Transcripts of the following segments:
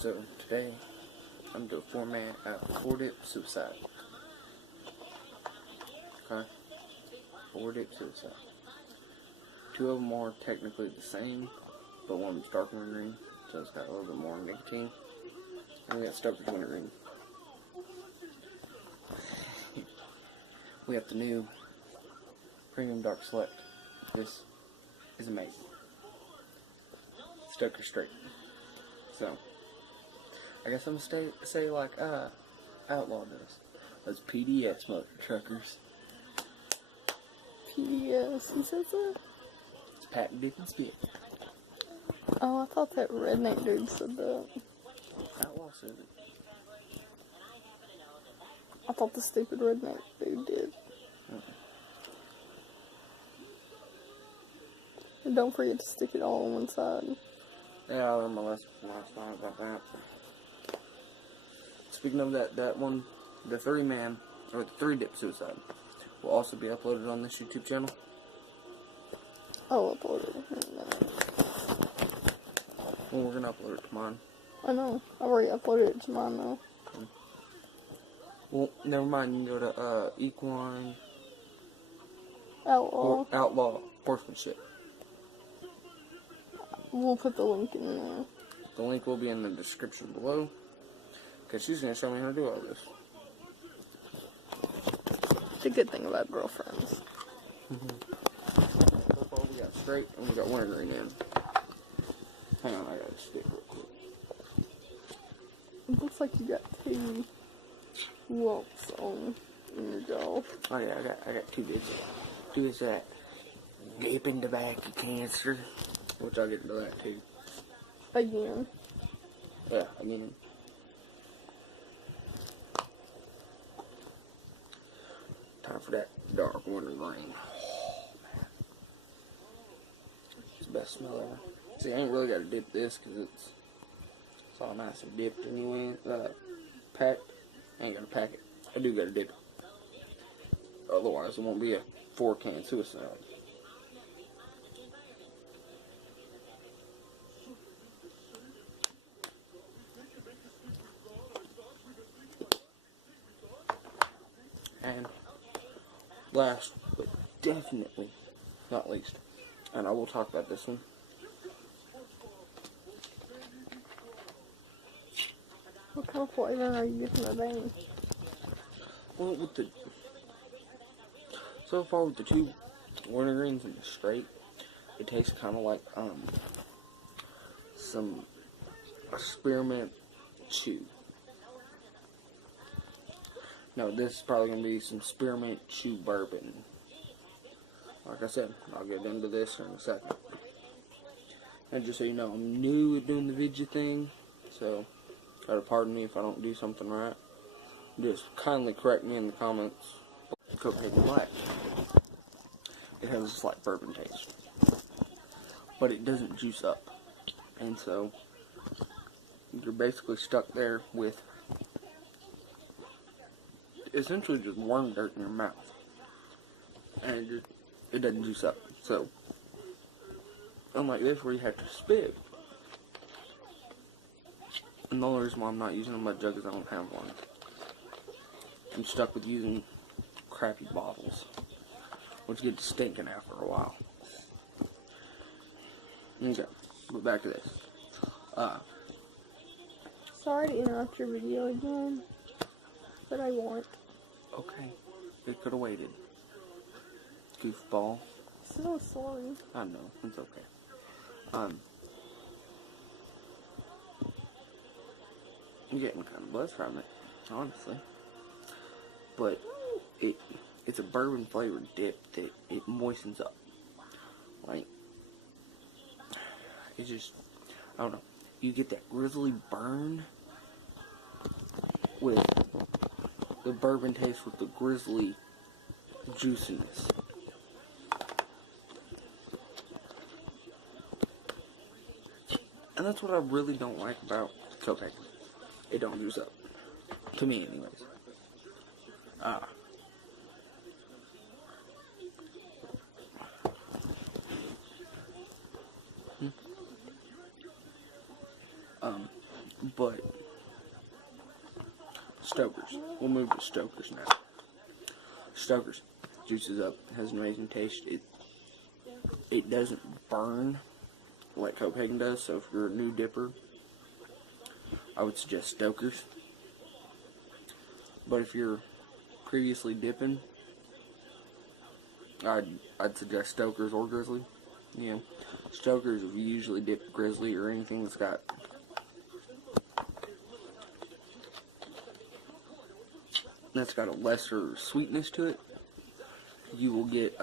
So today I'm doing a 4-man 4-dip suicide. Okay, 4-dip suicide. 2 of them are technically the same, but one is dark wintergreen, so it's got a little bit more nicotine. And we got stuck with wintergreen. We have the new Premium Dark Select. This is amazing. Stoker straight. So, I guess I'm gonna say like Outlaw does. Those PDS mother truckers. PDS, he says that? It's patent dick and spit. Oh, I thought that redneck dude said that. Outlaw said it. I thought the stupid redneck dude did. And don't forget to stick it all on one side. Yeah, I learned my lesson from last night about that. Speaking of that one, the 3-man, or the 3-dip suicide, will also be uploaded on this YouTube channel. I'll upload it in a minute. Well, we're going to upload it to mine. I know. I already uploaded it to mine, though. Okay. Well, never mind. You can go to Equine Outlaw. Outlaw Horsemanship. We'll put the link in there. The link will be in the description below, because she's going to show me how to do all this. It's a good thing about girlfriends. So far we got straight and we got wintergreen in. Hang on, I got to stick real quick. It looks like you got 2 lumps on in your jaw. Oh yeah, I got 2 bits. 2 is that gaping tobacco cancer, which I'll get into that too. Again. Yeah, again. Time for that dark wintergreen. Oh man, it's the best smell ever. See, I ain't really got to dip this because it's all nice and dipped anyway. Packed. I ain't got to pack it. I do got to dip it. Otherwise, it won't be a 4-can suicide. And last, but definitely not least, and I will talk about this one. What kind of flavor are you getting today? Well, so far with the 2 wintergreens and the straight, it tastes kind of like some spearmint chew. No, this is probably gonna be some spearmint chew bourbon. Like I said, I'll get into this in a second. And just so you know, I'm new at doing the video thing, so gotta pardon me if I don't do something right. Just kindly correct me in the comments. Copenhagen Black. It has a slight bourbon taste, but it doesn't juice up, and so you're basically stuck there with essentially just worm dirt in your mouth, and it doesn't juice up. So unlike this where you have to spit, and the only reason why I'm not using a mud jug is I don't have one. I'm stuck with using crappy bottles, which gets stinking after a while. Okay, but back to this. Sorry to interrupt your video again, but I won't. Okay, it could have waited. Goofball. So sorry. I know, it's okay. I'm getting kind of buzzed from it, honestly. But it's a bourbon flavored dip that it moistens up. Like, it just, I don't know. You get that grizzly burn with the bourbon taste with the grizzly juiciness. And that's what I really don't like about Copenhagen. It don't juice up. To me, anyways. But Stoker's. We'll move to Stoker's now. Stoker's juices up. Has an amazing taste. It doesn't burn like Copenhagen does. So if you're a new dipper, I would suggest Stoker's. But if you're previously dipping, I'd suggest Stoker's or Grizzly. You know, Stoker's, if you usually dip Grizzly or anything that's got a lesser sweetness to it, you will get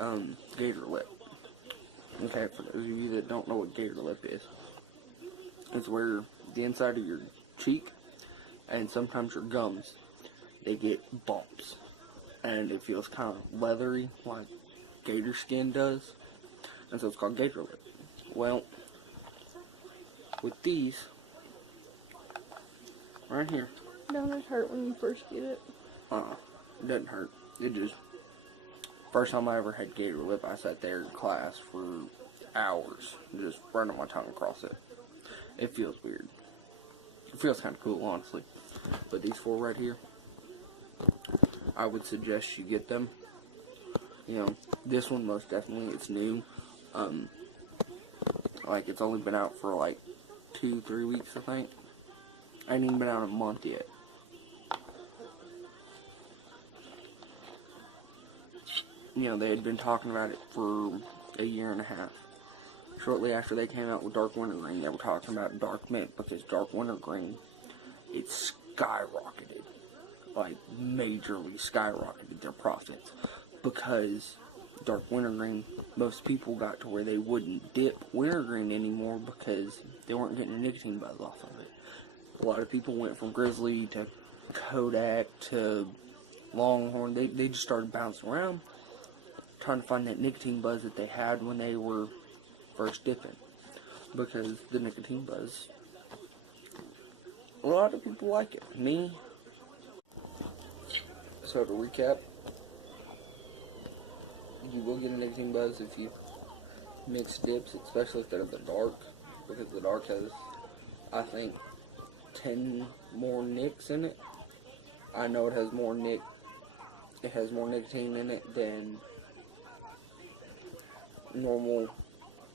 gator lip. Okay, for those of you that don't know what gator lip is, it's where the inside of your cheek and sometimes your gums, they get bumps, and it feels kind of leathery like gator skin does, and so it's called gator lip. Well, with these right here, Don't it hurt when you first get it? it doesn't hurt. It just, first time I ever had gator lip, I sat there in class for hours just running my tongue across it. It feels weird. It feels kind of cool, honestly. But these four right here, I would suggest you get them. You know, this one most definitely, it's new. Like, it's only been out for like 2-3 weeks, I think. I ain't even been out a month yet. You know, they had been talking about it for a year and a half. Shortly after they came out with Dark Wintergreen, they were talking about Dark Mint, because Dark Wintergreen, it skyrocketed. Like, majorly skyrocketed their profits. Because Dark Wintergreen, most people got to where they wouldn't dip Wintergreen anymore because they weren't getting a nicotine buzz off of it. A lot of people went from Grizzly to Kodak to Longhorn. They just started bouncing around, trying to find that nicotine buzz that they had when they were first dipping. Because the nicotine buzz, a lot of people like it. Me. So to recap, you will get a nicotine buzz if you mix dips, especially if they're the dark, because the dark has, I think, 10 more nicks in it. I know it has more nicotine in it than normal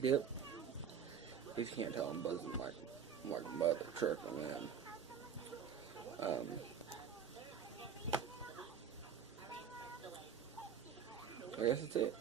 dip. If you can't tell, I'm buzzing like mother trucker, man. I guess that's it.